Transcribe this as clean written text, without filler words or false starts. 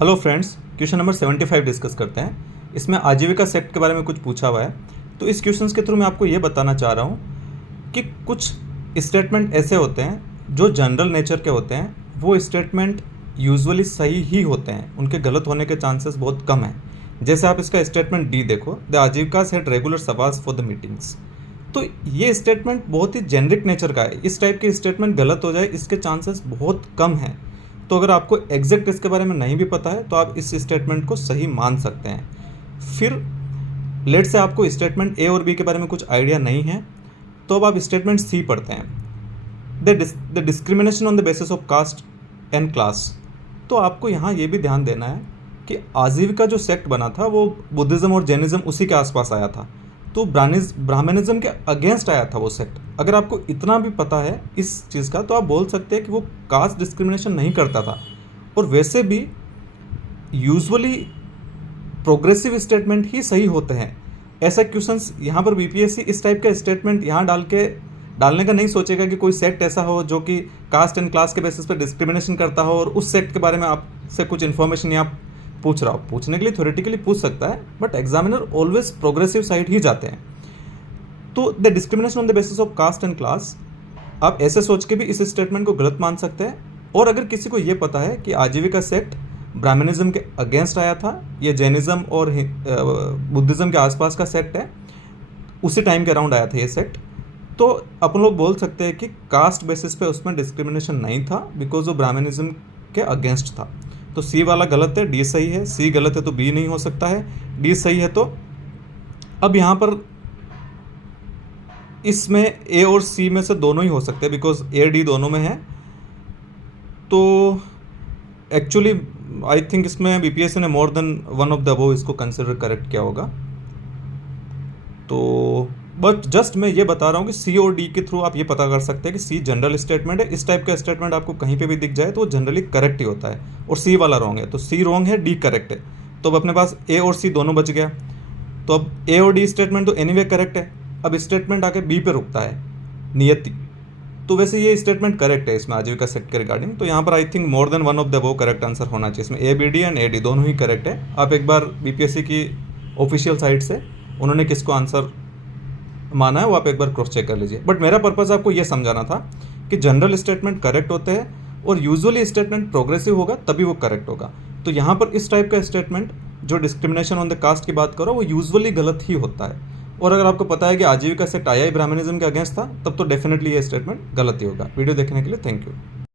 Hello friends, question number 75 discuss करते हैं। इसमें आजीविका सेक्ट के बारे में कुछ पूछा हुआ है। तो इस क्वेश्चंस के थ्रू मैं आपको ये बताना चाह रहा हूँ कि कुछ स्टेटमेंट ऐसे होते हैं जो जनरल नेचर के होते हैं। वो स्टेटमेंट यूजुअली सही ही होते हैं, उनके गलत होने के चांसेस बहुत कम हैं। जैसे आप इसका स्टेटमेंट डी देखो, द आजीविकास हैड रेगुलर सभास फॉर द मीटिंग्स। तो ये स्टेटमेंट बहुत ही जेनरिक नेचर का है। इस टाइप के स्टेटमेंट गलत हो जाए इसके चांसेस बहुत कम हैं। तो अगर आपको एग्जैक्ट इसके बारे में नहीं भी पता है तो आप इस स्टेटमेंट को सही मान सकते हैं। फिर लेट से आपको स्टेटमेंट ए और बी के बारे में कुछ आइडिया नहीं है तो अब आप स्टेटमेंट सी पढ़ते हैं, the discrimination on the basis of caste and class. तो आपको यहाँ ये भी ध्यान देना है कि आजीविका जो सेक्ट बना था वो बुद्धिज़्म और जैनिज़्म उसी के आसपास आया था। तो ब्राह्मणिज्म के अगेंस्ट आया था वो सेक्ट। अगर आपको इतना भी पता है इस चीज़ का तो आप बोल सकते हैं कि वो कास्ट डिस्क्रिमिनेशन नहीं करता था। और वैसे भी यूजुअली प्रोग्रेसिव स्टेटमेंट ही सही होते हैं। ऐसा क्वेश्चंस यहाँ पर बीपीएससी इस टाइप का स्टेटमेंट यहाँ डालने का नहीं सोचेगा कि कोई सेक्ट ऐसा हो जो कि कास्ट एंड क्लास के बेसिस पर डिस्क्रिमिनेशन करता हो और उस सेक्ट के बारे में आपसे कुछ इन्फॉर्मेशन यहाँ पूछ रहा हो। पूछने के लिए थ्योरेटिकली पूछ सकता है, but examiner always progressive side ही जाते हैं। तो the discrimination on the basis of caste and class, आप ऐसे सोच के भी इस स्टेटमेंट को गलत मान सकते हैं। और अगर किसी को ये पता है कि आजीविका सेक्ट ब्राह्मणिज्म के अगेंस्ट आया था, ये जैनिज्म और बुद्धिज़्म के आसपास का सेक्ट है, उसी टाइम के अराउंड आया था ये सेक्ट, तो अपन लोग बोल सकते हैं कि कास्ट बेसिस पे उसमें डिस्क्रिमिनेशन नहीं था बिकॉज वो ब्राह्मणिज्म के अगेंस्ट था। तो सी वाला गलत है, डी सही है। सी गलत है तो बी नहीं हो सकता है, डी सही है। तो अब यहाँ पर इसमें ए और सी में से दोनों ही हो सकते हैं बिकॉज ए डी दोनों में है। तो एक्चुअली आई थिंक इसमें बीपीएससी ने मोर than one of the above इसको कंसिडर करेक्ट किया होगा। तो बट जस्ट मैं ये बता रहा हूँ कि सी और डी के थ्रू आप ये पता कर सकते हैं कि सी जनरल स्टेटमेंट है। इस टाइप का स्टेटमेंट आपको कहीं पे भी दिख जाए तो वो जनरली करेक्ट ही होता है और सी वाला रॉन्ग है। तो सी रॉन्ग है, डी करेक्ट है। तो अब अपने पास ए और सी दोनों बच गया। तो अब ए और डी स्टेटमेंट तो एनीवे करेक्ट है। अब स्टेटमेंट आके बी पे रुकता है, नियति। तो वैसे ये स्टेटमेंट करेक्ट है इसमें आजीविका सेक्ट के रिगार्डिंग। तो यहाँ पर I think more than one of the above correct answer होना चाहिए। इसमें A B D and A D दोनों ही करेक्ट है। आप एक बार बीपीएससी की ऑफिशियल साइट से उन्होंने किसको आंसर माना है वो आप एक बार क्रॉस चेक कर लीजिए। बट मेरा पर्पज़ आपको ये समझाना था कि जनरल स्टेटमेंट करेक्ट होते हैं और यूजुअली स्टेटमेंट प्रोग्रेसिव होगा तभी वो करेक्ट होगा। तो यहाँ पर इस टाइप का स्टेटमेंट जो डिस्क्रिमिनेशन ऑन द कास्ट की बात करो वो यूजुअली गलत ही होता है। और अगर आपको पता है कि आजीविका सेक्ट आया ही ब्राह्मणिज्म के अगेंस्ट था तब तो डेफिनेटली ये स्टेटमेंट गलत ही होगा। वीडियो देखने के लिए थैंक यू।